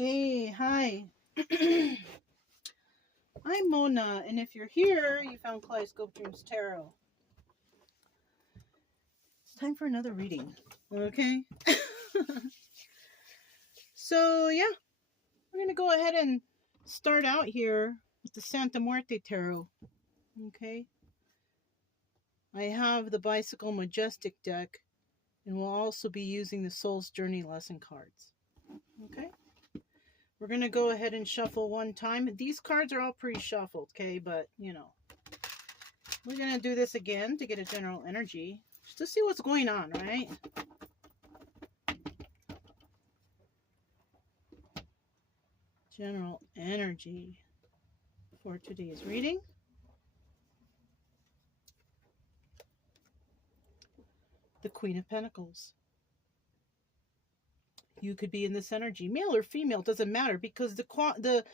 Hey, hi. I'm Mona, and if you're here, you found Kaleidoscope Dreams Tarot. It's time for another reading, okay? So, yeah, we're going to go ahead and start out here with the Santa Muerte Tarot, okay? I have the Bicycle Majestic deck, and we'll also be using the Soul's Journey lesson cards, okay? We're going to go ahead and shuffle one time. These cards are all pre-shuffled, okay? But, you know, we're going to do this again to get a general energy, just to see what's going on, right? General energy for today's reading. The Queen of Pentacles. You could be in this energy, male or female, doesn't matter, because the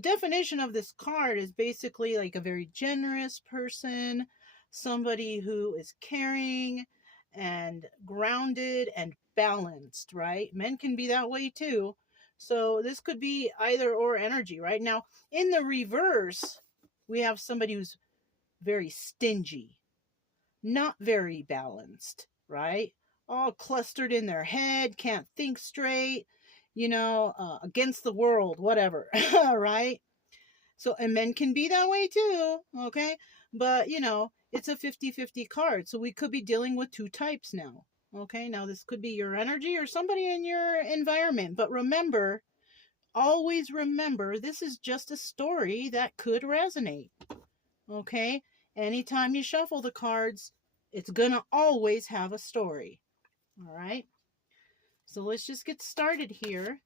definition of this card is basically like a very generous person, somebody who is caring and grounded and balanced, right? Men can be that way too. So this could be either or energy. Right now, in the reverse, we have somebody who's very stingy, not very balanced, right? All clustered in their head, can't think straight, against the world, whatever, right? So, and men can be that way too, okay? But, it's a 50-50 card. So we could be dealing with two types now, okay? Now, this could be your energy or somebody in your environment. But remember, always remember, this is just a story that could resonate, okay? Anytime you shuffle the cards, it's going to always have a story, all right? So let's just get started here.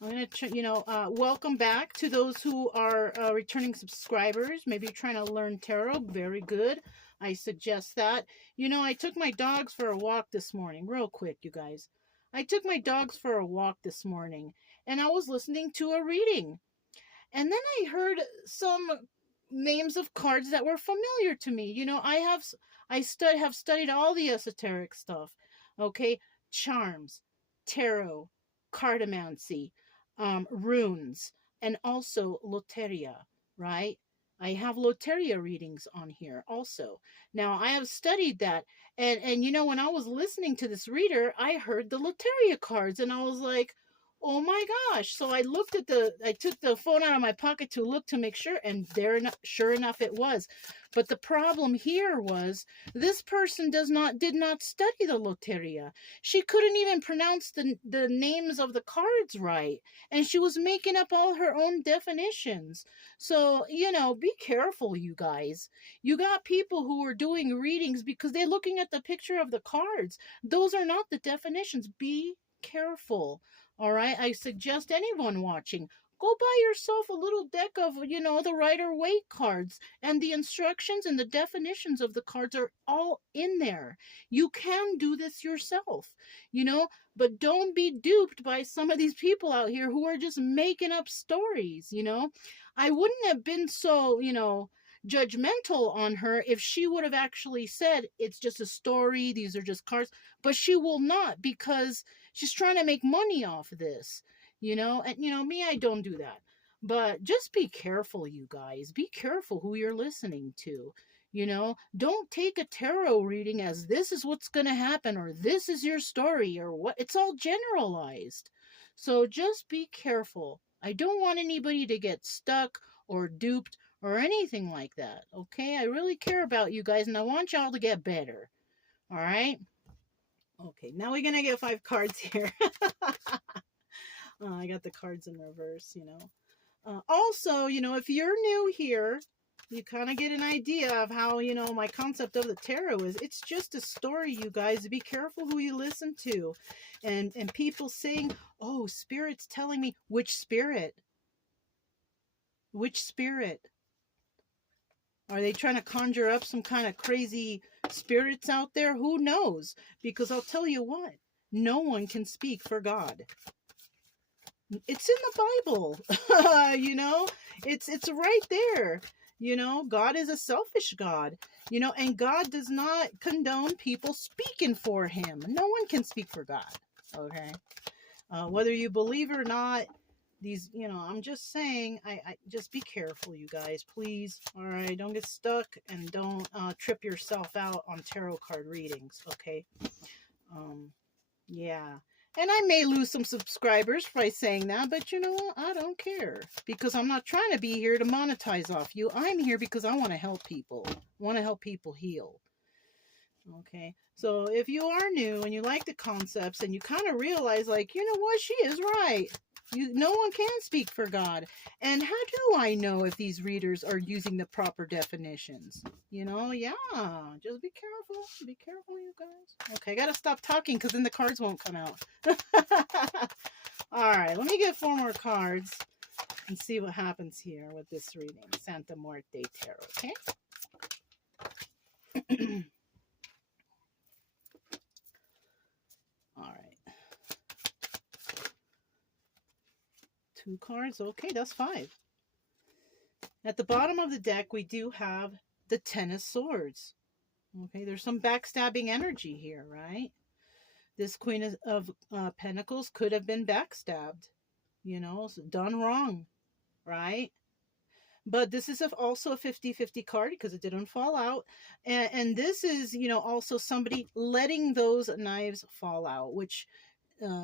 I'm going to, welcome back to those who are returning subscribers. Maybe you're trying to learn tarot. Very good. I suggest that. I took my dogs for a walk this morning. Real quick, you guys. I took my dogs for a walk this morning, and I was listening to a reading. And then I heard some names of cards that were familiar to me. I have studied all the esoteric stuff. Okay, charms, tarot, cartomancy, runes, and also loteria, right? I have loteria readings on here also. Now, I have studied that, and when I was listening to this reader, I heard the loteria cards, and I was like, oh my gosh. So I took the phone out of my pocket to look to make sure, and sure enough it was. But the problem here was this person did not study the loteria. She couldn't even pronounce the names of the cards right. And she was making up all her own definitions. So, be careful, you guys. You got people who are doing readings because they're looking at the picture of the cards. Those are not the definitions. Be careful. All right, I suggest anyone watching, go buy yourself a little deck of, the Rider-Waite cards, and the instructions and the definitions of the cards are all in there. You can do this yourself, but don't be duped by some of these people out here who are just making up stories, I wouldn't have been so, judgmental on her if she would have actually said it's just a story, these are just cards, but she will not, because she's trying to make money off of this, and me, I don't do that. But just be careful, you guys. Be careful who you're listening to. Don't take a tarot reading as this is what's going to happen, or this is your story, or what. It's all generalized. So just be careful. I don't want anybody to get stuck or duped or anything like that, okay? I really care about you guys, and I want y'all to get better, all right? Okay, now we're gonna get 5 cards here. I got the cards in reverse, Also, if you're new here, you kind of get an idea of how, my concept of the tarot is. It's just a story, you guys. Be careful who you listen to. And people saying, oh, Spirit's telling me. Which spirit? Which spirit? Are they trying to conjure up some kind of crazy spirits out there? Who knows? Because I'll tell you what, no one can speak for God. It's in the Bible, it's right there. God is a selfish God, and God does not condone people speaking for him. No one can speak for God, okay? Whether you believe or not, These, I'm just saying, I just be careful, you guys, please. All right, don't get stuck and don't trip yourself out on tarot card readings, okay? Yeah. And I may lose some subscribers by saying that, but you know what? I don't care, because I'm not trying to be here to monetize off you. I'm here because I want to help people. I want to help people heal. Okay. So if you are new and you like the concepts and you kind of realize, like, you know what, she is right. No one can speak for God. And how do I know if these readers are using the proper definitions? Yeah, just be careful. Be careful, you guys. Okay, I got to stop talking because then the cards won't come out. All right, let me get 4 more cards and see what happens here with this reading. Santa Muerte Tarot, okay? All right. 2 cards. Okay, that's 5. At the bottom of the deck, we do have the Ten of Swords. Okay, there's some backstabbing energy here, right? This Queen of Pentacles could have been backstabbed, done wrong, right? But this is also a 50-50 card because it didn't fall out. And this is, also somebody letting those knives fall out, which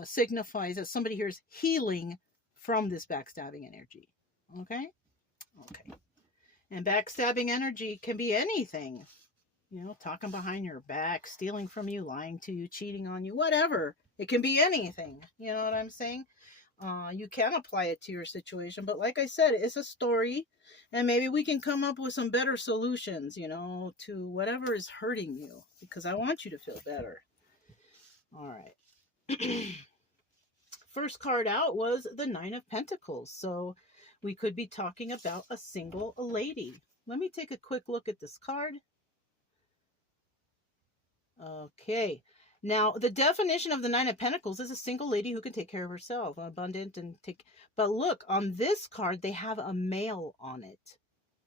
signifies that somebody here is healing from this backstabbing energy. Okay? Okay. And backstabbing energy can be anything. Talking behind your back, stealing from you, lying to you, cheating on you, whatever. It can be anything. You know what I'm saying? You can apply it to your situation. But like I said, it's a story. And maybe we can come up with some better solutions, to whatever is hurting you. Because I want you to feel better. All right. First card out was the Nine of Pentacles. So we could be talking about a single lady. Let me take a quick look at this card. Okay. Now, the definition of the Nine of Pentacles is a single lady who can take care of herself, abundant and take. But look, on this card, they have a male on it.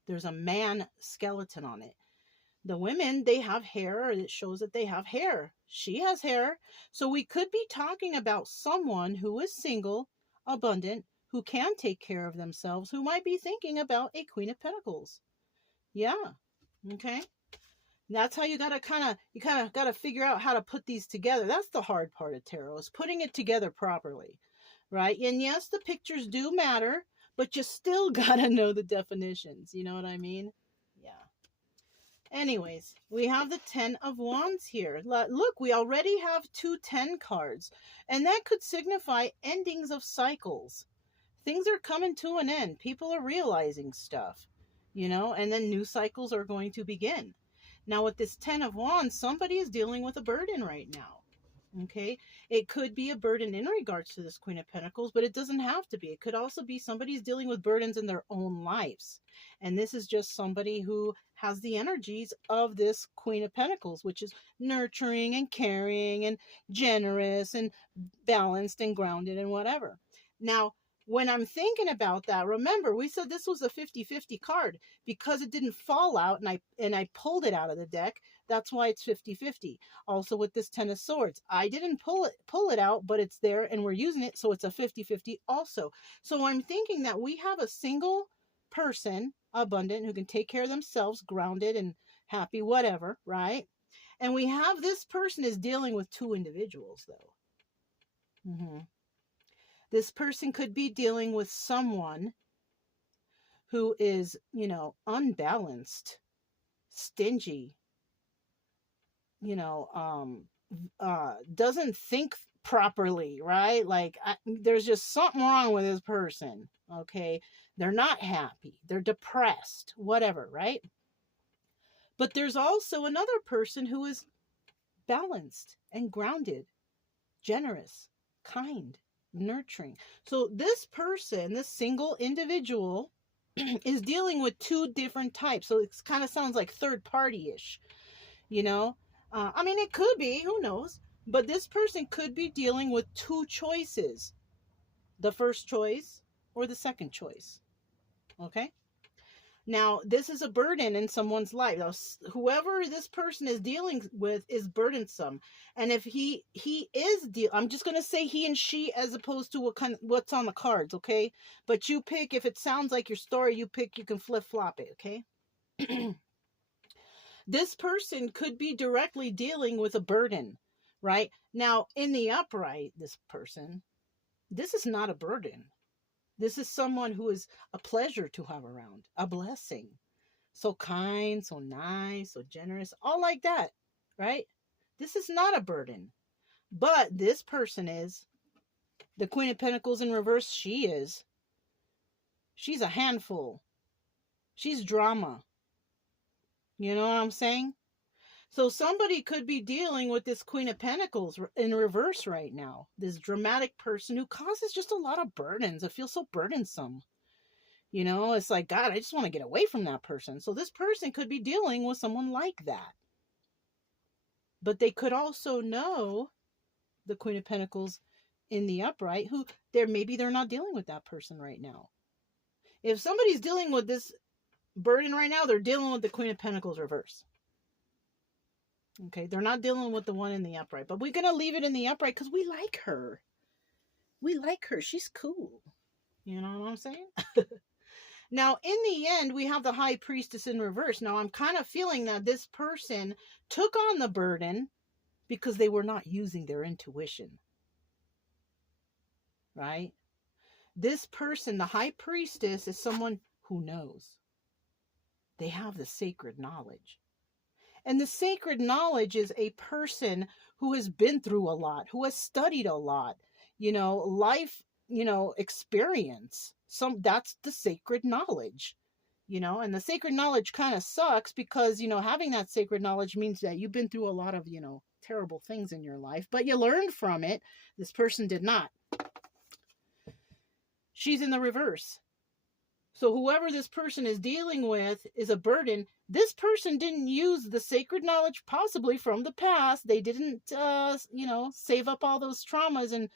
There's a man skeleton on it. The women, they have hair. It shows that they have hair. She has hair. So we could be talking about someone who is single, abundant, who can take care of themselves, who might be thinking about a Queen of Pentacles. Yeah. Okay. That's how you kind of got to figure out how to put these together. That's the hard part of tarot, is putting it together properly, right? And yes, the pictures do matter, but you still got to know the definitions. You know what I mean? Yeah. Anyways, we have the 10 of Wands here. Look, we already have 2 10 cards, and that could signify endings of cycles. Things are coming to an end. People are realizing stuff, and then new cycles are going to begin. Now, with this 10 of Wands, somebody is dealing with a burden right now, okay? It could be a burden in regards to this Queen of Pentacles, but it doesn't have to be. It could also be somebody's dealing with burdens in their own lives. And this is just somebody who has the energies of this Queen of Pentacles, which is nurturing and caring and generous and balanced and grounded and whatever. Now, when I'm thinking about that, remember, we said this was a 50-50 card because it didn't fall out and I pulled it out of the deck. That's why it's 50-50. Also with this 10 of Swords, I didn't pull it out, but it's there and we're using it. So it's a 50-50 also. So I'm thinking that we have a single person, abundant, who can take care of themselves, grounded and happy, whatever, right? And we have this person is dealing with 2 individuals though. Mm-hmm. This person could be dealing with someone who is, unbalanced, stingy, doesn't think properly, right? Like there's just something wrong with this person, okay? They're not happy. They're depressed, whatever, right? But there's also another person who is balanced and grounded, generous, kind, nurturing. So this person, this single individual is dealing with 2 different types. So it kind of sounds like third party-ish, I mean, it could be, who knows, but this person could be dealing with 2 choices, the first choice or the second choice. Okay. Now, this is a burden in someone's life. Now, whoever this person is dealing with is burdensome. And if he is I'm just going to say he and she as opposed to what's on the cards, okay? But you pick, if it sounds like your story, you pick, you can flip-flop it, okay? This person could be directly dealing with a burden, right? Now, in the upright, this is not a burden. This is someone who is a pleasure to have around, a blessing. So kind, so nice, so generous, all like that, right? This is not a burden. But this person is. The Queen of Pentacles in reverse, she is. She's a handful. She's drama. You know what I'm saying? So somebody could be dealing with this Queen of Pentacles in reverse right now. This dramatic person who causes just a lot of burdens. It feels so burdensome. You know, it's like, God, I just want to get away from that person. So this person could be dealing with someone like that. But they could also know the Queen of Pentacles in the upright who maybe they're not dealing with that person right now. If somebody's dealing with this burden right now, they're dealing with the Queen of Pentacles reverse. Okay, they're not dealing with the one in the upright. But we're going to leave it in the upright because we like her. We like her. She's cool. You know what I'm saying? Now, in the end, we have the High Priestess in reverse. Now, I'm kind of feeling that this person took on the burden because they were not using their intuition. Right? This person, the High Priestess, is someone who knows. They have the sacred knowledge. And the sacred knowledge is a person who has been through a lot, who has studied a lot, life, experience. That's the sacred knowledge, and the sacred knowledge kind of sucks because, having that sacred knowledge means that you've been through a lot of, terrible things in your life, but you learned from it. This person did not. She's in the reverse. So whoever this person is dealing with is a burden. This person didn't use the sacred knowledge possibly from the past. They didn't, save up all those traumas and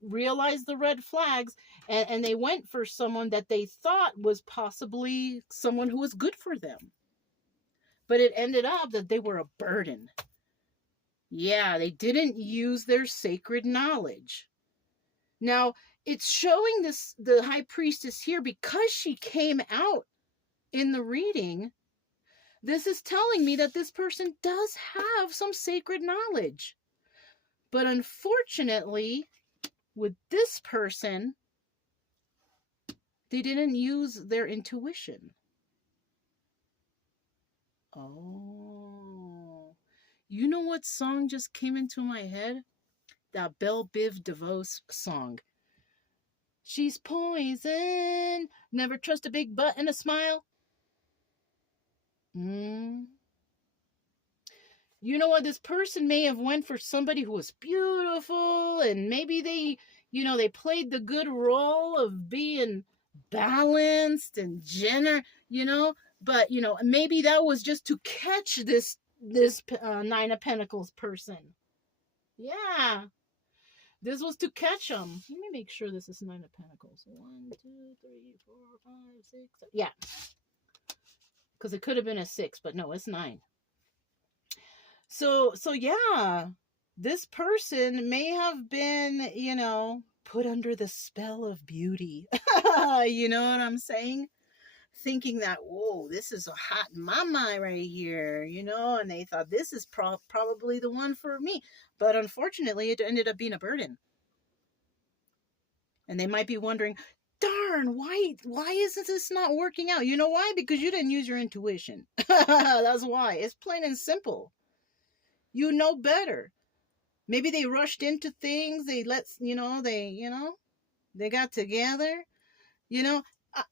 realize the red flags. And they went for someone that they thought was possibly someone who was good for them. But it ended up that they were a burden. Yeah, they didn't use their sacred knowledge. Now, it's showing the High Priestess here because she came out in the reading. This is telling me that this person does have some sacred knowledge. But unfortunately, with this person, they didn't use their intuition. Oh. You know what song just came into my head? That Bel Biv DeVoe song. She's poison. Never trust a big butt and a smile. You know what? This person may have went for somebody who was beautiful, and maybe they played the good role of being balanced and but maybe that was just to catch this Nine of Pentacles person. Yeah. This was to catch them. Let me make sure this is Nine of Pentacles. 1, 2, 3, 4, 5, 6, 7. Yeah. Because it could have been a 6, but no, it's 9. So yeah. This person may have been, put under the spell of beauty. You know what I'm saying? Thinking that, whoa, this is a hot mama right here, and they thought this is probably the one for me. But unfortunately, it ended up being a burden. And they might be wondering, darn, why isn't this not working out? You know why? Because you didn't use your intuition. That's why. It's plain and simple. You know better. Maybe they rushed into things. They got together.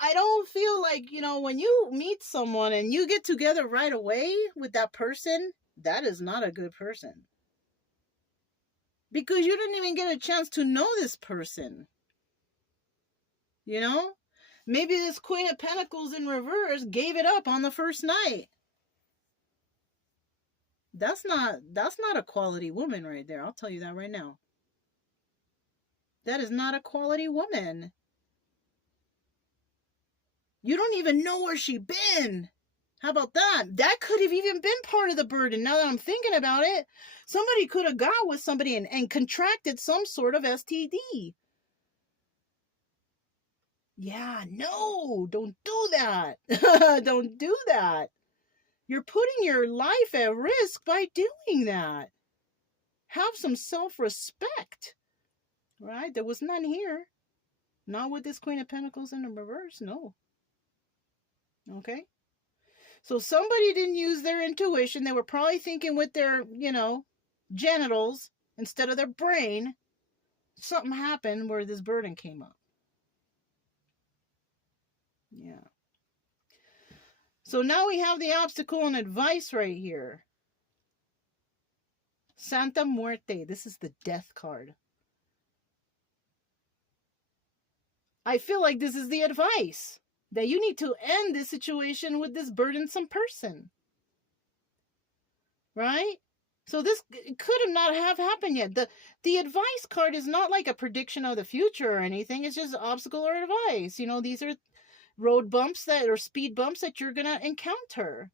I don't feel like, when you meet someone and you get together right away with that person, that is not a good person. Because you didn't even get a chance to know this person. Maybe this Queen of Pentacles in reverse gave it up on the first night. That's not a quality woman right there. I'll tell you that right now. That is not a quality woman. You don't even know where she been. How about that? That could have even been part of the burden. Now that I'm thinking about it, somebody could have got with somebody and contracted some sort of STD. Yeah, no, don't do that. Don't do that. You're putting your life at risk by doing that. Have some self-respect, right? There was none here. Not with this Queen of Pentacles in the reverse, no. Okay? So somebody didn't use their intuition. They were probably thinking with their, genitals instead of their brain. Something happened where this burden came up. Yeah. So now we have the obstacle and advice right here. Santa Muerte. This is the death card. I feel like this is the advice. That you need to end this situation with this burdensome person. Right? So this could have not have happened yet. The advice card is not like a prediction of the future or anything. It's just obstacle or advice. These are road bumps or speed bumps that you're going to encounter.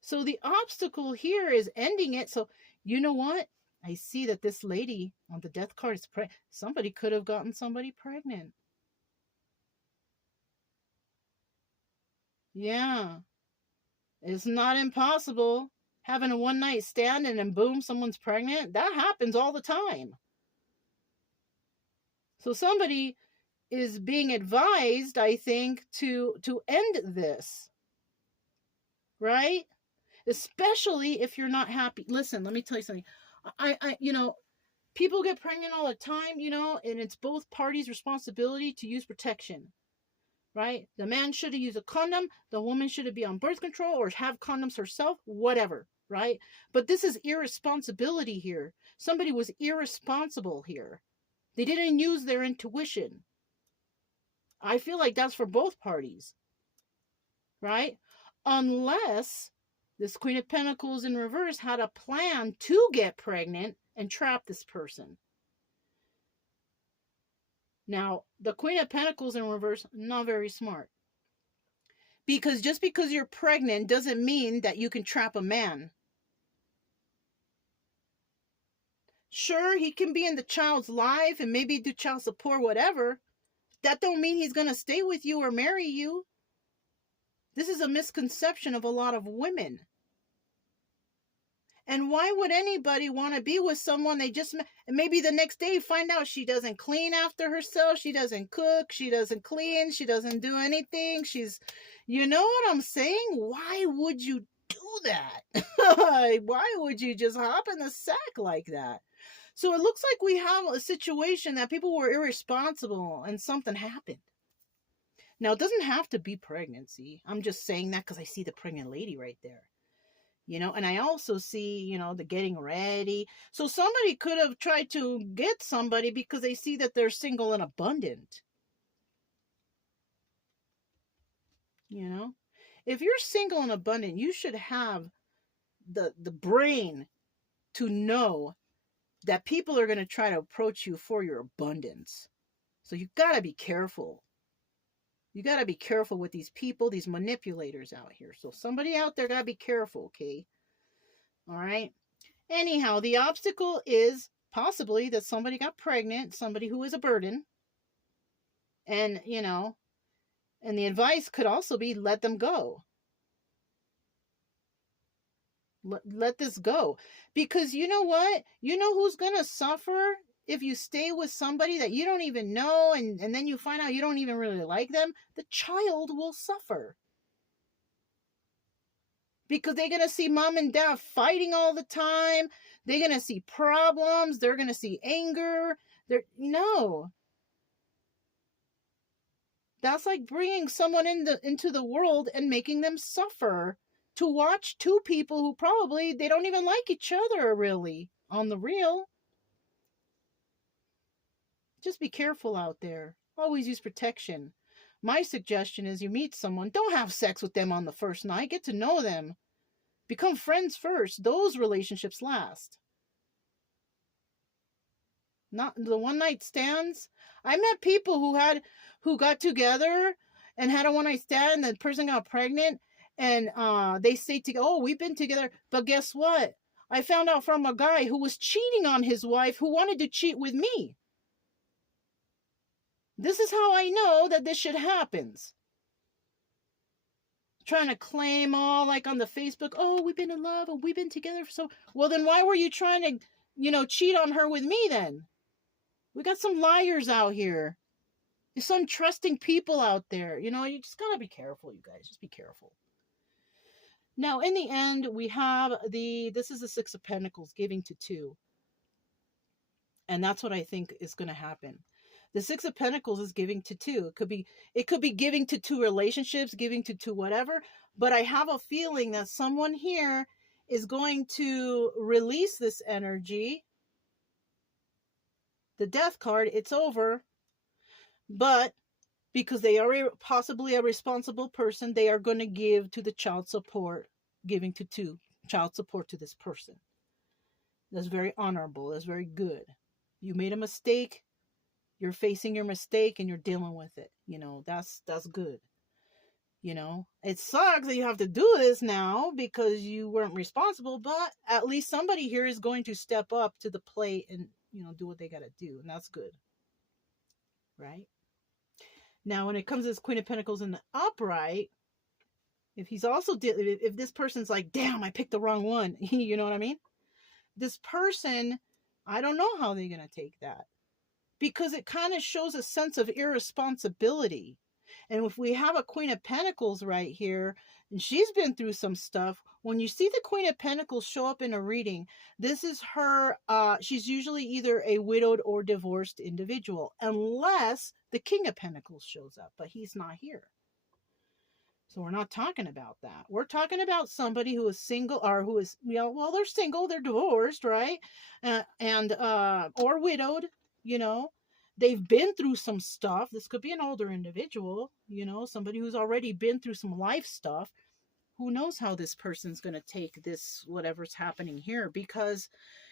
So the obstacle here is ending it. So you know what? I see that this lady on the death card is pregnant. Somebody could have gotten somebody pregnant. Yeah. It's not impossible. Having a one-night stand and then boom, someone's pregnant. That happens all the time. So somebody is being advised, I think, to end this. Right? Especially if you're not happy. Listen, let me tell you something. People get pregnant all the time, and it's both parties' responsibility to use protection. Right? The man should have used a condom. The woman should be on birth control or have condoms herself, whatever. Right? But this is irresponsibility here. Somebody was irresponsible here. They didn't use their intuition. I feel like that's for both parties. Right? Unless this Queen of Pentacles in reverse had a plan to get pregnant and trap this person. Now, the Queen of Pentacles in reverse, not very smart. Because just because you're pregnant doesn't mean that you can trap a man. Sure, he can be in the child's life and maybe do child support, whatever. That don't mean he's going to stay with you or marry you. This is a misconception of a lot of women. And why would anybody want to be with someone they just met? And maybe the next day find out she doesn't clean after herself. She doesn't cook. She doesn't clean. She doesn't do anything. You know what I'm saying? Why would you do that? Why would you just hop in the sack like that? So it looks like we have a situation that people were irresponsible and something happened. Now, it doesn't have to be pregnancy. I'm just saying that because I see the pregnant lady right there. And I also see, the getting ready. So somebody could have tried to get somebody because they see that they're single and abundant. If you're single and abundant, you should have the brain to know that people are going to try to approach you for your abundance. So you got to be careful. You got to be careful with these people, these manipulators out here. So somebody out there got to be careful, okay? All right? Anyhow, the obstacle is possibly that somebody got pregnant, somebody who is a burden. And, and the advice could also be let them go. Let this go. Because you know what? You know who's going to suffer if you stay with somebody that you don't even know and then you find out you don't even really like them? The child will suffer. Because they're going to see mom and dad fighting all the time. They're going to see problems. They're going to see anger. That's like bringing someone into the world and making them suffer to watch two people who probably, they don't even like each other really on the real. Just be careful out there. Always use protection. My suggestion is you meet someone, don't have sex with them on the first night. Get to know them. Become friends first. Those relationships last. Not the one night stands. I met people who got together and had a one night stand. The person got pregnant, and they stayed together. Oh, we've been together, but guess what? I found out from a guy who was cheating on his wife, who wanted to cheat with me. This is how I know that this shit happens. Trying to claim all like on the Facebook, oh, we've been in love and we've been together for so. Well, then why were you trying to, cheat on her with me then? We got some liars out here. There's some trusting people out there. You just gotta be careful, you guys. Just be careful. Now, in the end, we have this is the Six of Pentacles giving to 2. And that's what I think is going to happen. The Six of Pentacles is giving to 2. It could be giving to 2 relationships, giving to 2 whatever. But I have a feeling that someone here is going to release this energy. The Death card, it's over. But because they are possibly a responsible person, they are going to give to the child support, giving to 2 child support to this person. That's very honorable. That's very good. You made a mistake. You're facing your mistake and you're dealing with it. That's good. It sucks that you have to do this now because you weren't responsible, but at least somebody here is going to step up to the plate and, do what they got to do. And that's good. Right? Now, when it comes to this Queen of Pentacles in the upright, if he's also, if this person's like, damn, I picked the wrong one, you know what I mean? This person, I don't know how they're going to take that, because it kind of shows a sense of irresponsibility. And if we have a Queen of Pentacles right here, and she's been through some stuff, when you see the Queen of Pentacles show up in a reading, this is her, she's usually either a widowed or divorced individual, unless the King of Pentacles shows up, but he's not here. So we're not talking about that. We're talking about somebody who is single, or who is, they're single, they're divorced, right? Or widowed, They've been through some stuff. This could be an older individual, somebody who's already been through some life stuff. Who knows how this person's going to take this, whatever's happening here, because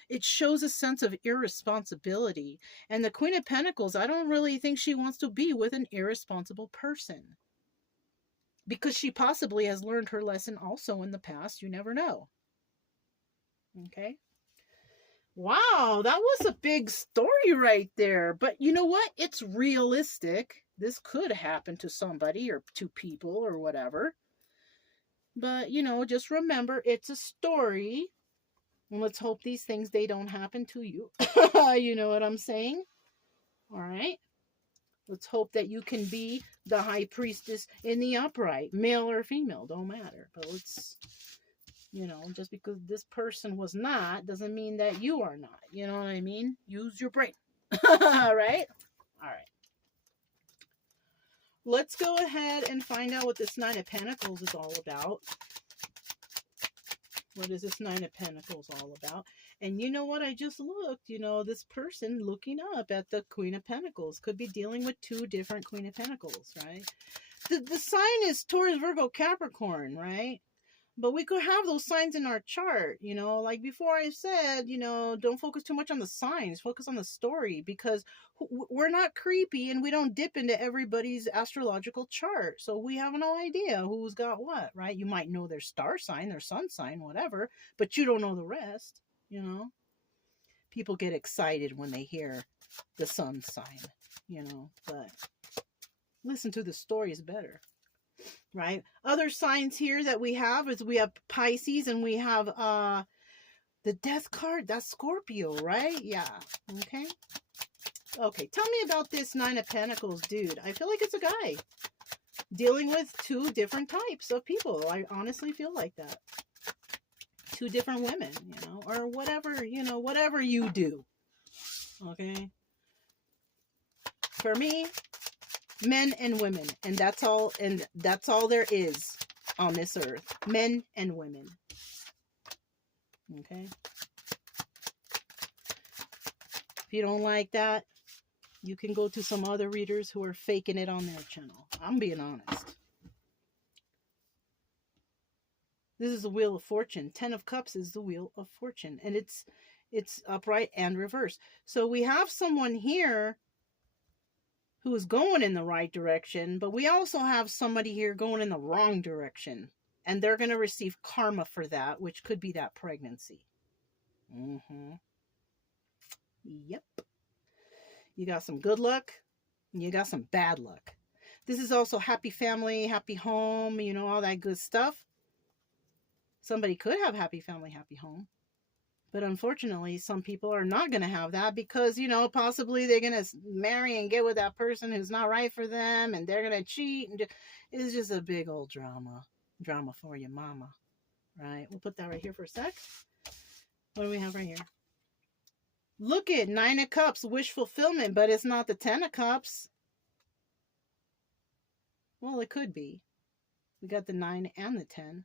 it shows a sense of irresponsibility. And the Queen of Pentacles, I don't really think she wants to be with an irresponsible person, because she possibly has learned her lesson also in the past. You never know. Okay. Wow, that was a big story right there. But you know what? It's realistic. This could happen to somebody or to people or whatever. But, just remember, it's a story. And let's hope these things, they don't happen to you. You know what I'm saying? All right. Let's hope that you can be the High Priestess in the upright. Male or female, don't matter. But let's... just because this person was not, doesn't mean that you are not. You know what I mean? Use your brain. All right? All right. Let's go ahead and find out what this Nine of Pentacles is all about. What is this Nine of Pentacles all about? And you know what? I just looked, this person looking up at the Queen of Pentacles could be dealing with 2 different Queen of Pentacles, right? The sign is Taurus, Virgo, Capricorn, right? But we could have those signs in our chart, like before I said, don't focus too much on the signs, focus on the story, because we're not creepy and we don't dip into everybody's astrological chart. So we have no idea who's got what, right? You might know their star sign, their sun sign, whatever, but you don't know the rest, People get excited when they hear the sun sign, but listen to the stories better. Right? Other signs here that we have is we have Pisces, and we have the Death card. That's Scorpio, right? Yeah. Okay. Okay. Tell me about this Nine of Pentacles, dude. I feel like it's a guy dealing with 2 different types of people. I honestly feel like that. 2 different women, or whatever, whatever you do. Okay. For me, men and women, and that's all there is on this earth. Men and women. Okay? If you don't like that, you can go to some other readers who are faking it on their channel. I'm being honest. This is the Wheel of Fortune. 10 of Cups is the Wheel of Fortune, and it's It's upright and reverse. So we have someone here who is going in the right direction, but we also have somebody here going in the wrong direction. And they're going to receive karma for that, which could be that pregnancy. Mm-hmm. Yep. You got some good luck, and you got some bad luck. This is also happy family, happy home, you know, all that good stuff. Somebody could have happy family, happy home. But unfortunately, some people are not going to have that because, you know, possibly they're going to marry and get with that person who's not right for them, and they're going to cheat. And it's just a big old drama. Drama for your mama, right? We'll put that right here for a sec. What do we have right here? Look at 9 of Cups, wish fulfillment, but it's not the 10 of Cups. Well, it could be. We got the 9 and the 10.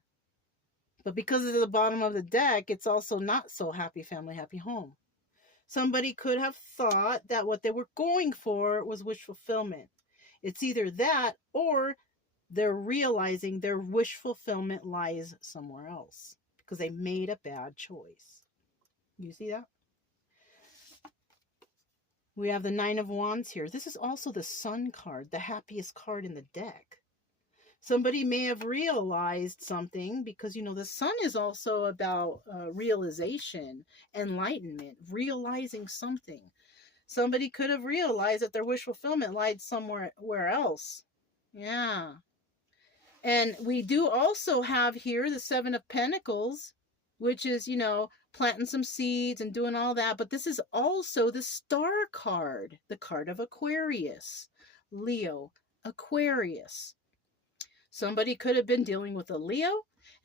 But because it's at the bottom of the deck, it's also not so happy family, happy home. Somebody could have thought that what they were going for was wish fulfillment. It's either that or they're realizing their wish fulfillment lies somewhere else because they made a bad choice. You see that? We have the 9 of Wands here. This is also the Sun card, the happiest card in the deck. Somebody may have realized something because, you know, the Sun is also about realization, enlightenment, realizing something. Somebody could have realized that their wish fulfillment lied somewhere else. Yeah. And we do also have here the 7 of Pentacles, which is, you know, planting some seeds and doing all that. But this is also the Star card, the card of Aquarius. Leo, Aquarius. Somebody could have been dealing with a Leo,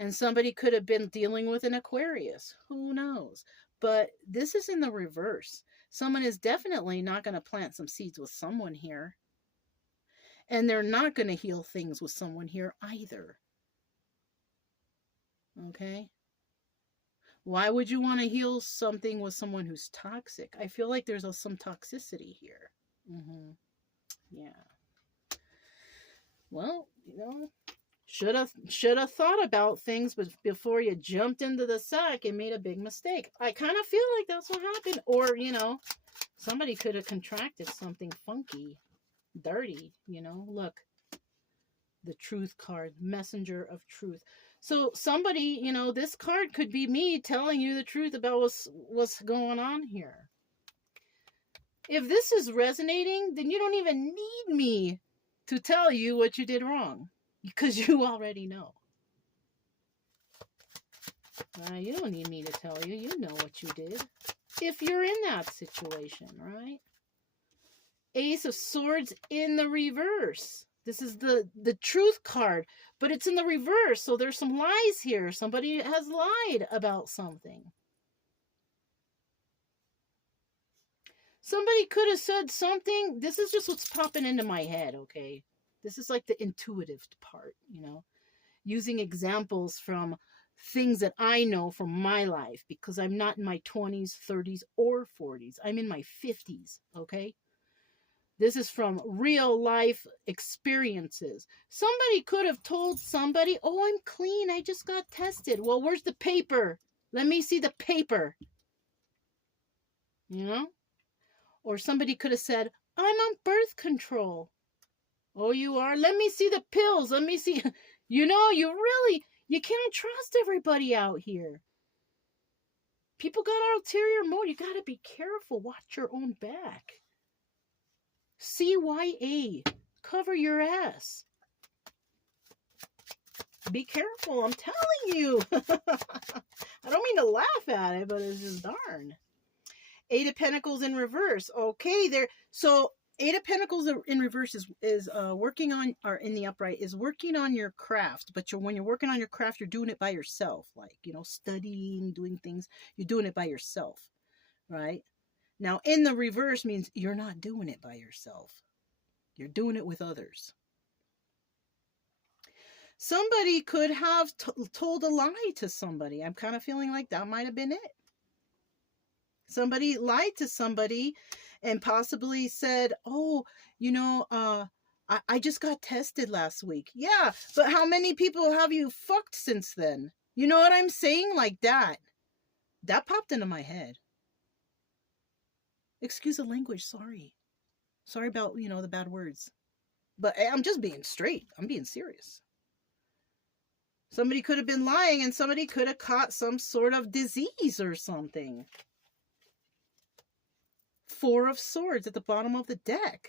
and somebody could have been dealing with an Aquarius. Who knows? But this is in the reverse. Someone is definitely not going to plant some seeds with someone here. And they're not going to heal things with someone here either. Okay? Why would you want to heal something with someone who's toxic? I feel like there's some toxicity here. Mm-hmm. Yeah. Well, you know, should have thought about things before you jumped into the sack and made a big mistake. I kind of feel like that's what happened. Or, you know, somebody could have contracted something funky, dirty, you know. Look, the Truth card, messenger of truth. So somebody, you know, this card could be me telling you the truth about what's going on here. If this is resonating, then you don't even need me to tell you what you did wrong, because you already know. You don't need me to tell you. You know what you did. If you're in that situation, right? Ace of Swords in the reverse. This is the Truth card, but it's in the reverse. So there's some lies here. Somebody has lied about something. Somebody could have said something. This is just what's popping into my head, okay? This is like the intuitive part, you know? Using examples from things that I know from my life, because I'm not in my 20s, 30s, or 40s. I'm in my 50s, okay? This is from real life experiences. Somebody could have told somebody, oh, I'm clean, I just got tested. Well, where's the paper? Let me see the paper. You know? Or somebody could have said, I'm on birth control. Oh, you are? Let me see the pills. Let me see. You know, you can't trust everybody out here. People got ulterior motive. You got to be careful. Watch your own back. CYA. Cover your ass. Be careful. I'm telling you. I don't mean to laugh at it, but it's just darn. 8 of Pentacles in reverse. Okay, there. So 8 of Pentacles in reverse is working on, or in the upright, is working on your craft. But when you're working on your craft, you're doing it by yourself. Like, you know, studying, doing things. You're doing it by yourself, right? Now, in the reverse means you're not doing it by yourself. You're doing it with others. Somebody could have told a lie to somebody. I'm kind of feeling like that might have been it. Somebody lied to somebody and possibly said, oh, you know, I just got tested last week. Yeah, but how many people have you fucked since then? You know what I'm saying? Like that. That popped into my head. Excuse the language. Sorry. Sorry about, the bad words. But I'm just being straight. I'm being serious. Somebody could have been lying and somebody could have caught some sort of disease or something. Four of Swords at the bottom of the deck.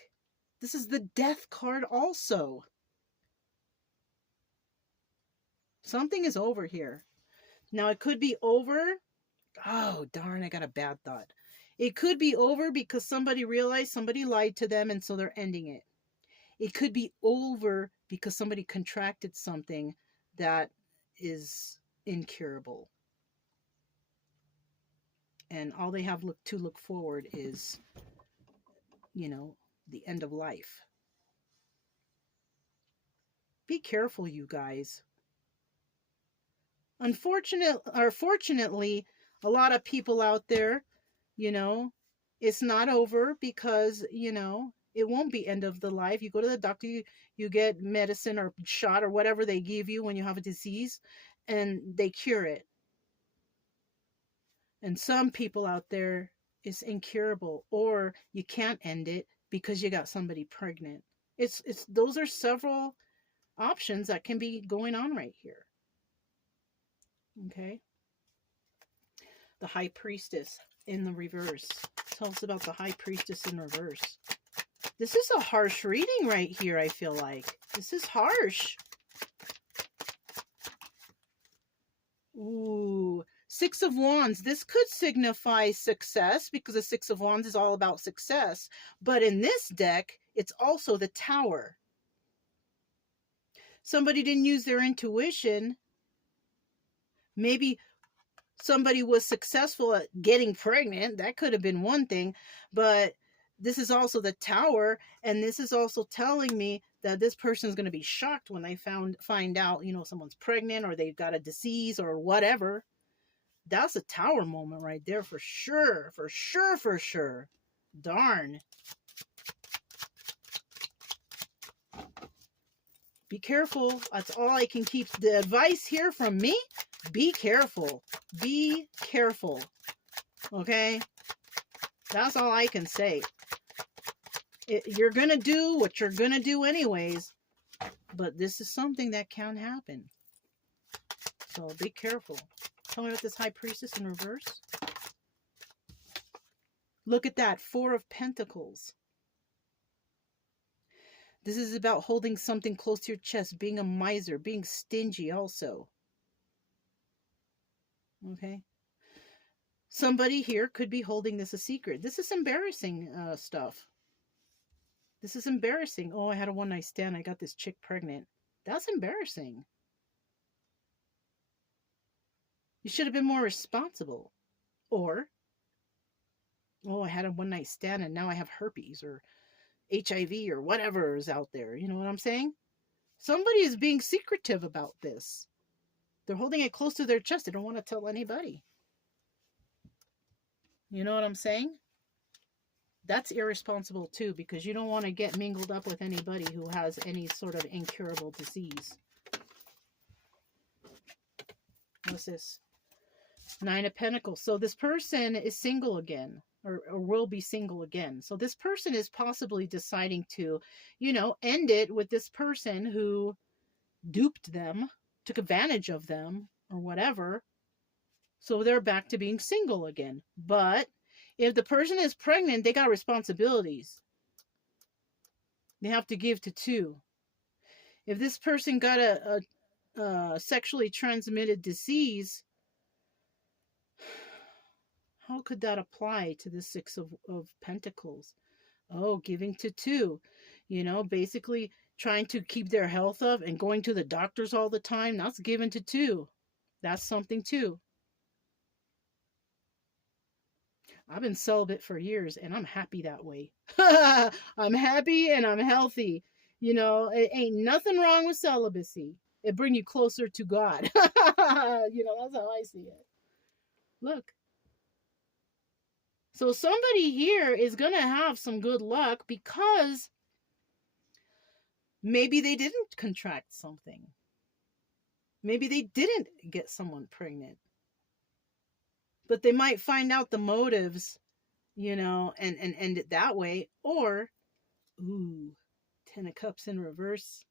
This is the Death card also. Something is over here. Now it could be over. Oh, darn, I got a bad thought. It could be over because somebody realized somebody lied to them and so they're ending it. It could be over because somebody contracted something that is incurable. And all they have to look forward is, the end of life. Be careful, you guys. Fortunately, a lot of people out there, it's not over because, it won't be end of the life. You go to the doctor, you get medicine or shot or whatever they give you when you have a disease, and they cure it. And some people out there, it's incurable, or you can't end it because you got somebody pregnant. Those are several options that can be going on right here. Okay. The High Priestess in the reverse. Tell us about the High Priestess in reverse. This is a harsh reading right here, I feel like. This is harsh. Ooh. Six of Wands. This could signify success because the Six of Wands is all about success. But in this deck, it's also the Tower. Somebody didn't use their intuition. Maybe somebody was successful at getting pregnant. That could have been one thing. But this is also the Tower. And this is also telling me that this person is going to be shocked when they find out, someone's pregnant or they've got a disease or whatever. That's a Tower moment right there for sure. For sure, for sure. Darn. Be careful. That's all I can keep. The advice here from me, be careful. Be careful. Okay? That's all I can say. You're going to do what you're going to do anyways. But this is something that can happen. So be careful. Tell me about this High Priestess in reverse. Look at that. Four of Pentacles. This is about holding something close to your chest, being a miser, being stingy also. Okay. Somebody here could be holding this a secret. This is embarrassing stuff. This is embarrassing. Oh, I had a one-night stand. I got this chick pregnant. That's embarrassing. You should have been more responsible. Or, oh, I had a one-night stand and now I have herpes or HIV or whatever is out there. You know what I'm saying? Somebody is being secretive about this. They're holding it close to their chest. They don't want to tell anybody. You know what I'm saying? That's irresponsible too, because you don't want to get mingled up with anybody who has any sort of incurable disease. What's this? Nine of Pentacles. So this person is single again, or will be single again. So this person is possibly deciding to, end it with this person who duped them, took advantage of them, or whatever. So they're back to being single again. But if the person is pregnant, they got responsibilities. They have to give to two. If this person got a sexually transmitted disease, how could that apply to the Six of Pentacles? Oh, giving to two. Basically trying to keep their health up and going to the doctors all the time. That's given to two. That's something too. I've been celibate for years and I'm happy that way. I'm happy and I'm healthy. It ain't nothing wrong with celibacy. It brings you closer to God. That's how I see it. Look. So somebody here is going to have some good luck because maybe they didn't contract something. Maybe they didn't get someone pregnant. But they might find out the motives and end it that way. Or, ooh, 10 of Cups in reverse.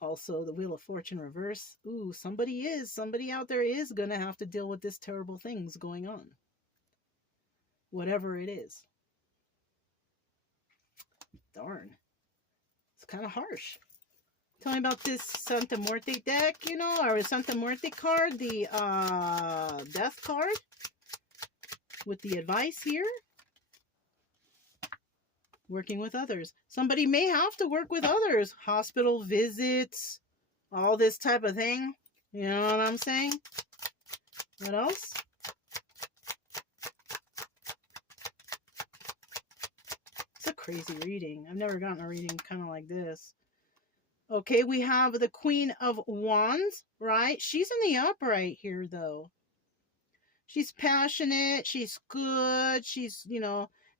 Also, the Wheel of Fortune reverse. Ooh, somebody out there is going to have to deal with this terrible things going on. Whatever it is. Darn. It's kind of harsh. Tell me about this Santa Muerte deck, or Santa Muerte card, the Death card with the advice here. Working with others. Somebody may have to work with others. Hospital visits, all this type of thing. You know what I'm saying? What else? It's a crazy reading. I've never gotten a reading kind of like this. Okay, we have the Queen of Wands, right? She's in the upright here, though. She's passionate. She's good. She's,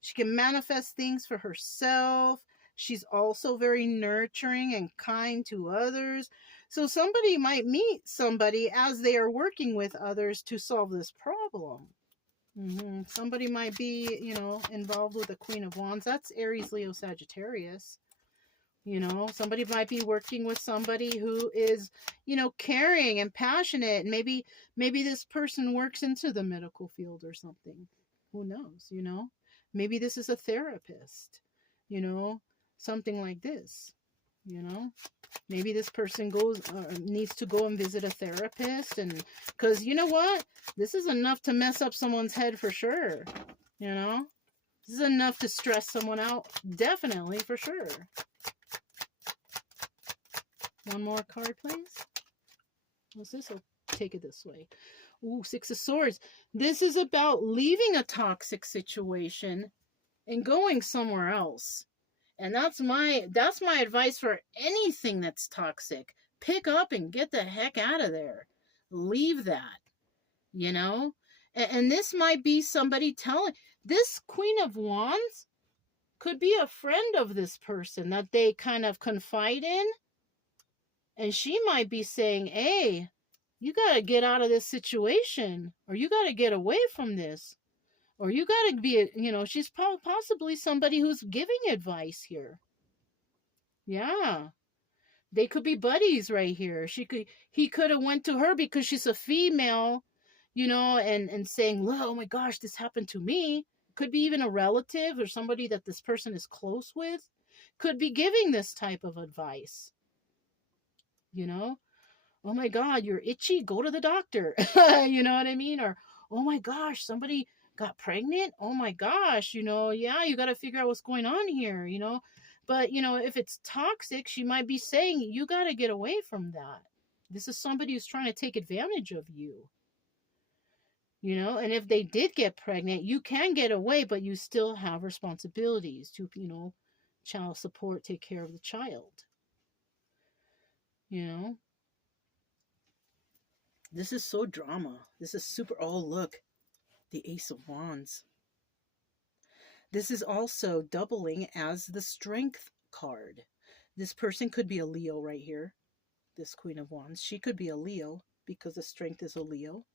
she can manifest things for herself. She's also very nurturing and kind to others. So somebody might meet somebody as they are working with others to solve this problem. Somebody might be, involved with the Queen of Wands. That's Aries, Leo, Sagittarius. Somebody might be working with somebody who is, caring and passionate. And maybe this person works into the medical field or something. Who knows, Maybe this is a therapist, something like this, Maybe this person needs to go and visit a therapist. And because you know what? This is enough to mess up someone's head for sure, This is enough to stress someone out. Definitely, for sure. One more card, please. What's this? I'll take it this way. Ooh, Six of Swords. This is about leaving a toxic situation and going somewhere else. And that's my advice for anything that's toxic. Pick up and get the heck out of there. Leave that. And this might be somebody telling. This Queen of Wands could be a friend of this person that they kind of confide in. And she might be saying, hey, you got to get out of this situation, or you got to get away from this, or you got to be, she's possibly somebody who's giving advice here. Yeah. They could be buddies right here. He could have went to her because she's a female, and saying, oh my gosh, this happened to me. Could be even a relative or somebody that this person is close with. Could be giving this type of advice. Oh my God, you're itchy, go to the doctor. You know what I mean? Or, oh my gosh, somebody got pregnant. Oh my gosh, yeah, you got to figure out what's going on here, But, if it's toxic, she might be saying, you got to get away from that. This is somebody who's trying to take advantage of you. And if they did get pregnant, you can get away, but you still have responsibilities to, child support, take care of the child. This is so drama. This is super. Oh, look. The Ace of Wands. This is also doubling as the Strength card. This person could be a Leo right here. This Queen of Wands. She could be a Leo because the Strength is a Leo.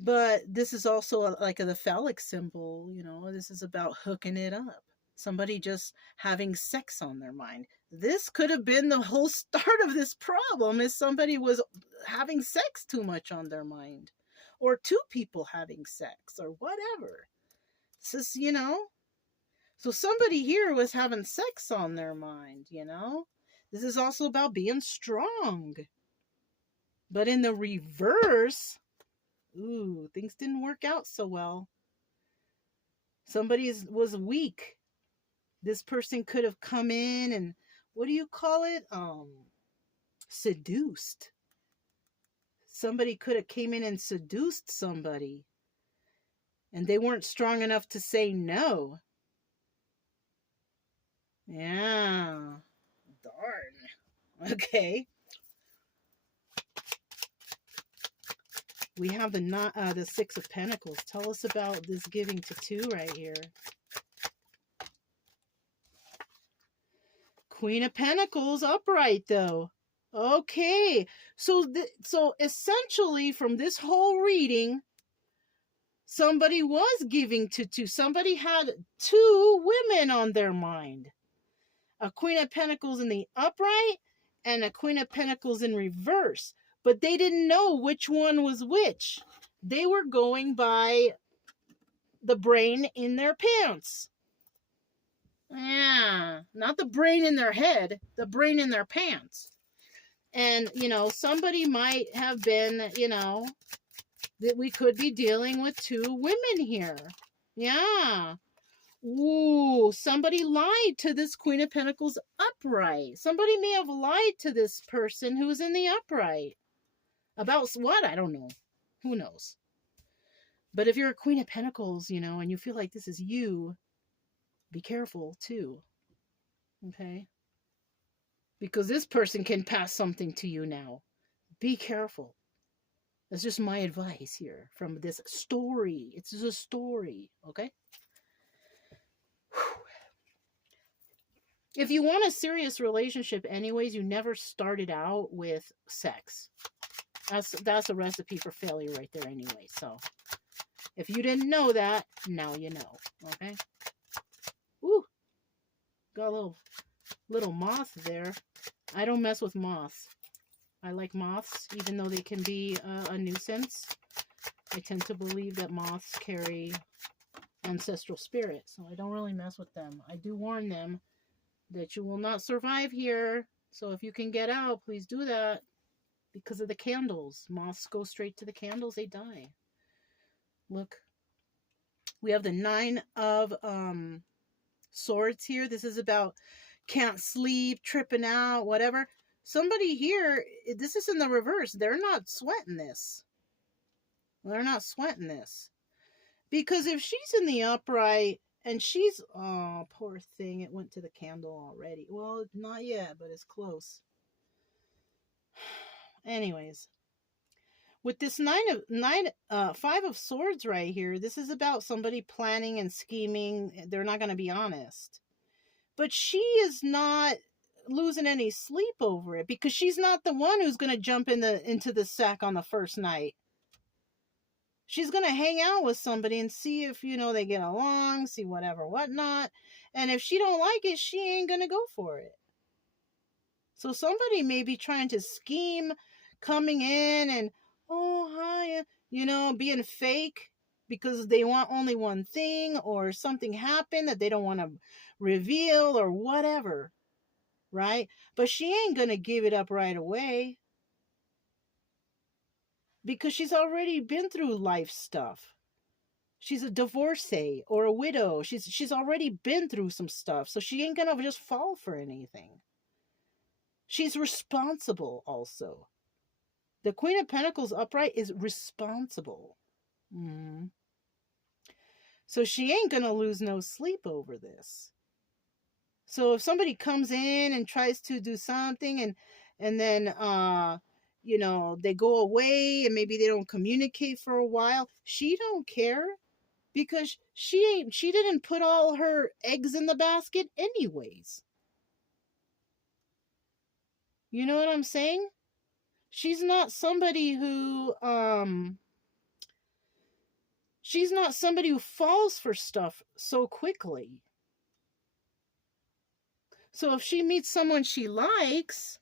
But this is also like the phallic symbol. This is about hooking it up. Somebody just having sex on their mind. This could have been the whole start of this problem, is somebody was having sex too much on their mind. Or two people having sex or whatever. This is, So somebody here was having sex on their mind, This is also about being strong. But in the reverse, ooh, things didn't work out so well. Somebody was weak. This person could have come in and, what do you call it? Seduced. Somebody could have came in and seduced somebody. And they weren't strong enough to say no. Yeah. Darn. Okay. We have the Six of Pentacles. Tell us about this giving to two right here. Queen of Pentacles upright though. Okay. So essentially from this whole reading, Somebody was giving to two. Somebody had two women on their mind. A Queen of Pentacles in the upright and a Queen of Pentacles in reverse. But they didn't know which one was which. They were going by the brain in their pants. Yeah, not the brain in their head, the brain in their pants. And, you know, somebody might have been, you know, that we could be dealing with two women here. Yeah. Ooh, somebody lied to this Queen of Pentacles upright. Somebody may have lied to this person who's in the upright. About what? I don't know. Who knows? But if you're a Queen of Pentacles, you know, and you feel like this is you, be careful too. Okay? Because this person can pass something to you now. Be careful. That's just my advice here from this story. It's just a story, okay? If you want a serious relationship anyways, you never started out with sex. That's a recipe for failure right there anyway. So if you didn't know that, now you know, okay? Ooh, got a little moth there. I don't mess with moths. I like moths, even though they can be a nuisance. I tend to believe that moths carry ancestral spirits, so I don't really mess with them. I do warn them that you will not survive here, so if you can get out, please do that, because of the candles. Moths go straight to the candles, they die. Look, we have the 9 of Swords here. This is about can't sleep, tripping out, whatever. Somebody here, this is in the reverse. They're not sweating this. They're not sweating this. Because if she's in the upright and she's, oh, poor thing, it went to the candle already. Well, not yet, but it's close. Anyways, with this 5 of Swords right here, this is about somebody planning and scheming. They're not going to be honest. But she is not losing any sleep over it, because she's not the one who's going to jump into the sack on the first night. She's going to hang out with somebody and see if, you know, they get along, see whatever, whatnot. And if she don't like it, she ain't going to go for it. So somebody may be trying to scheme, coming in and, oh, hi, you know, being fake because they want only one thing, or something happened that they don't want to reveal or whatever, right? But she ain't going to give it up right away, because she's already been through life stuff. She's a divorcee or a widow. She's already been through some stuff, so she ain't gonna just fall for anything. She's responsible also. The Queen of Pentacles upright is responsible. So she ain't gonna lose no sleep over this. So if somebody comes in and tries to do something and then you know, they go away and maybe they don't communicate for a while, she don't care, because she didn't put all her eggs in the basket anyways. You know what I'm saying? She's not somebody who falls for stuff so quickly. So if she meets someone she likes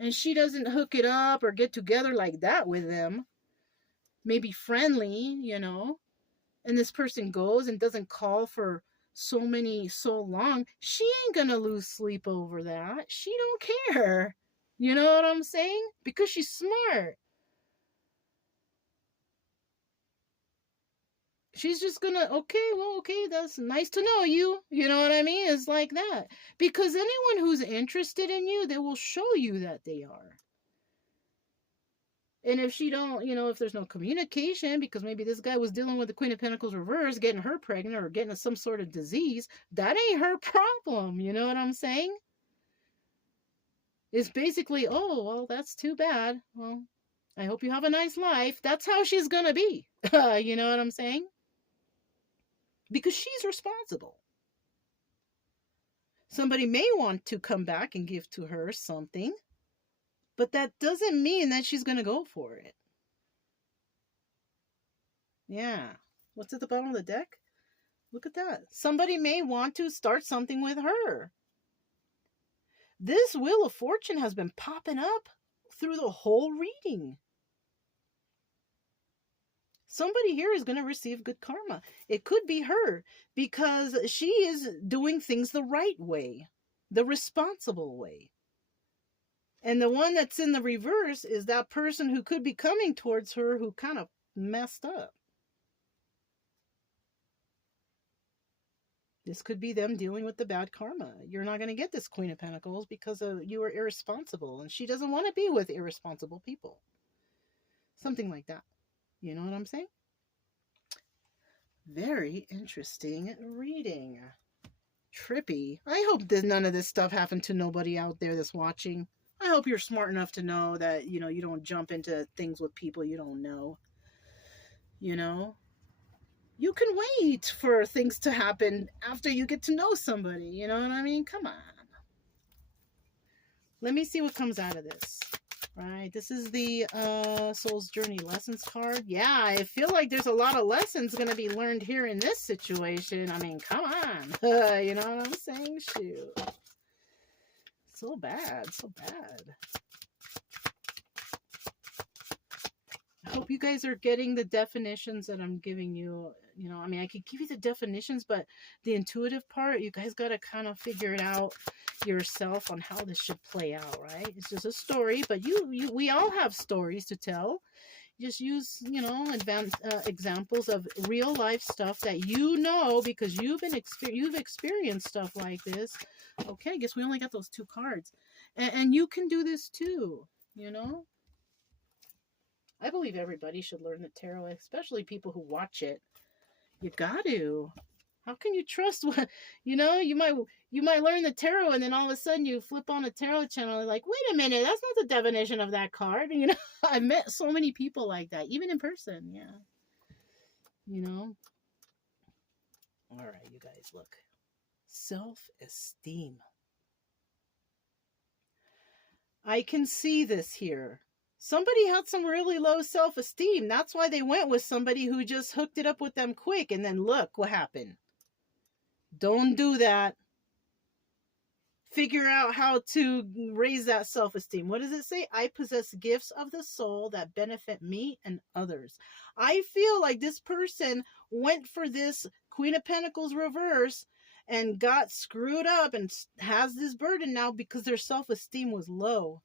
and she doesn't hook it up or get together like that with them, maybe friendly, you know, and this person goes and doesn't call for so long, she ain't gonna lose sleep over that. She don't care. You know what I'm saying? Because she's smart. She's just gonna, okay, that's nice to know you. You know what I mean? It's like that. Because anyone who's interested in you, they will show you that they are. And if she don't, you know, if there's no communication, because maybe this guy was dealing with the Queen of Pentacles reverse, getting her pregnant or getting some sort of disease, that ain't her problem. You know what I'm saying? It's basically, oh, well, that's too bad. Well, I hope you have a nice life. That's how she's gonna be. You know what I'm saying? Because she's responsible. Somebody may want to come back and give to her something, but that doesn't mean that she's going to go for it. Yeah. What's at the bottom of the deck? Look at that. Somebody may want to start something with her. This Wheel of Fortune has been popping up through the whole reading. Somebody here is going to receive good karma. It could be her because she is doing things the right way, the responsible way. And the one that's in the reverse is that person who could be coming towards her who kind of messed up. This could be them dealing with the bad karma. You're not going to get this Queen of Pentacles because you were irresponsible. And she doesn't want to be with irresponsible people. Something like that. You know what I'm saying? Very interesting reading. Trippy. I hope that none of this stuff happened to nobody out there that's watching. I hope you're smart enough to know that, you don't jump into things with people you don't know. You can wait for things to happen after you get to know somebody. You know what I mean? Come on. Let me see what comes out of this. Right, this is the Soul's Journey Lessons card. Yeah, I feel like there's a lot of lessons going to be learned here in this situation. I mean, come on. You know what I'm saying? Shoot. So bad, so bad. I hope you guys are getting the definitions that I'm giving you. I mean, I could give you the definitions, but the intuitive part, you guys got to kind of figure it out yourself on how this should play out, right? It's just a story, but we all have stories to tell. Just use, advanced examples of real life stuff that because you've experienced stuff like this. Okay, I guess we only got those 2 cards. And you can do this too, I believe everybody should learn the tarot, especially people who watch it. You got to. How can you trust what, you might learn the tarot and then all of a sudden you flip on a tarot channel and like, wait a minute, that's not the definition of that card. I've met so many people like that, even in person. Yeah. All right, you guys, look. Self-esteem. I can see this here. Somebody had some really low self-esteem. That's why they went with somebody who just hooked it up with them quick. And then look what happened. Don't do that. Figure out how to raise that self-esteem. What does it say? I possess gifts of the soul that benefit me and others. I feel like this person went for this Queen of Pentacles reverse and got screwed up and has this burden now because their self-esteem was low.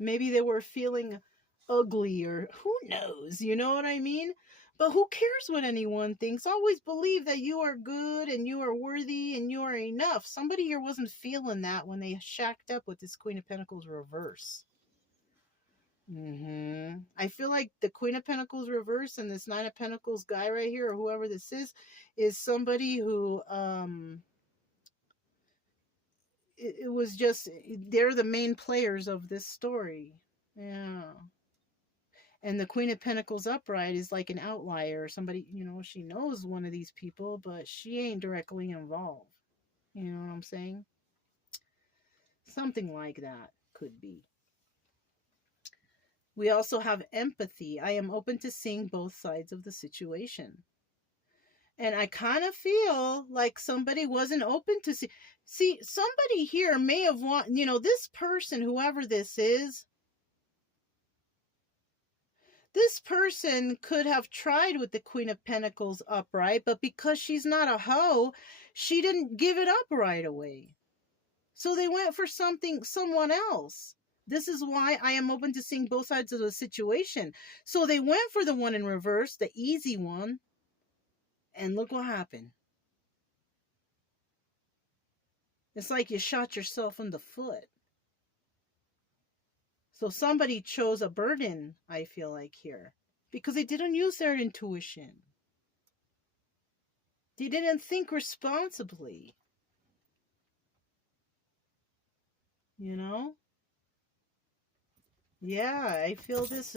Maybe they were feeling ugly or who knows, you know what I mean? But who cares what anyone thinks? Always believe that you are good and you are worthy and you are enough. Somebody here wasn't feeling that when they shacked up with this Queen of Pentacles reverse. I feel like the Queen of Pentacles reverse and this 9 of Pentacles guy right here, or whoever this is somebody who, it was just, they're the main players of this story. Yeah. And the Queen of Pentacles upright is like an outlier. Somebody, she knows one of these people, but she ain't directly involved. You know what I'm saying? Something like that could be. We also have empathy. I am open to seeing both sides of the situation. And I kind of feel like somebody wasn't open to see, somebody here may have this person, whoever this is, this person could have tried with the Queen of Pentacles upright, but because she's not a hoe, she didn't give it up right away. So they went for someone else. This is why I am open to seeing both sides of the situation. So they went for the one in reverse, the easy one. And look what happened. It's like you shot yourself in the foot. So somebody chose a burden, I feel like here. Because they didn't use their intuition. They didn't think responsibly. Yeah, I feel this,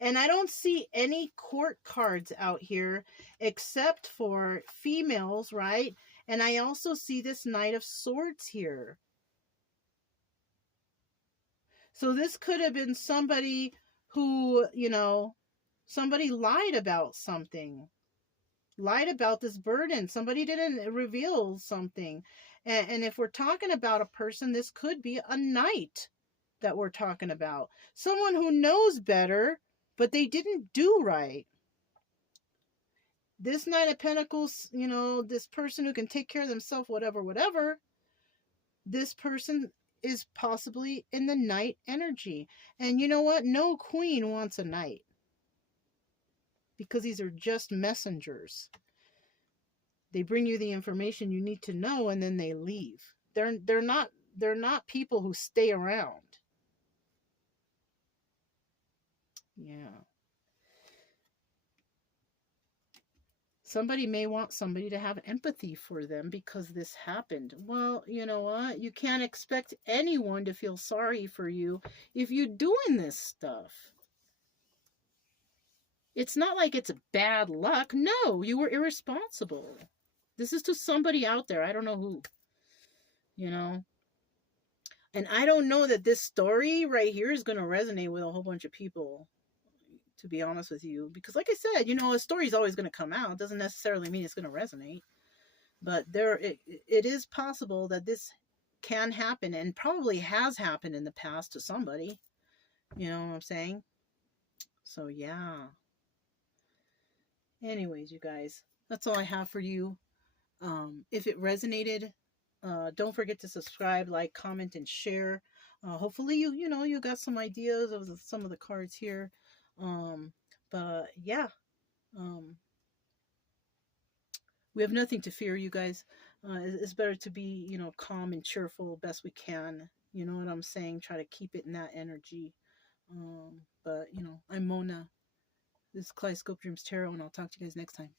and I don't see any court cards out here except for females, right? And I also see this Knight of Swords here. So this could have been somebody who, Somebody lied about something, lied about this burden. Somebody didn't reveal something. And if we're talking about a person, this could be a knight that we're talking about. Someone who knows better, but they didn't do right. This Knight of Pentacles, you know, this person who can take care of themselves, whatever, whatever, this person is possibly in the knight energy. And you know what? No queen wants a knight, because these are just messengers. They bring you the information you need to know and then they leave. They're not people who stay around. Yeah. Somebody may want somebody to have empathy for them because this happened. Well, you know what? You can't expect anyone to feel sorry for you if you're doing this stuff. It's not like it's bad luck. No, you were irresponsible. This is to somebody out there. I don't know who. You know? And I don't know that this story right here is going to resonate with a whole bunch of people, to be honest with you. Because like I said, you know, a story is always going to come out. It doesn't necessarily mean it's going to resonate. But it is possible that this can happen, and probably has happened in the past to somebody. You know what I'm saying? So, yeah. Anyways, you guys, that's all I have for you. If it resonated, don't forget to subscribe, like, comment, and share. Hopefully you got some ideas of some of the cards here. But yeah, we have nothing to fear, you guys. It's better to be, calm and cheerful best we can. You know what I'm saying? Try to keep it in that energy. But I'm Mona. This is Kaleidoscope Dreams Tarot, and I'll talk to you guys next time.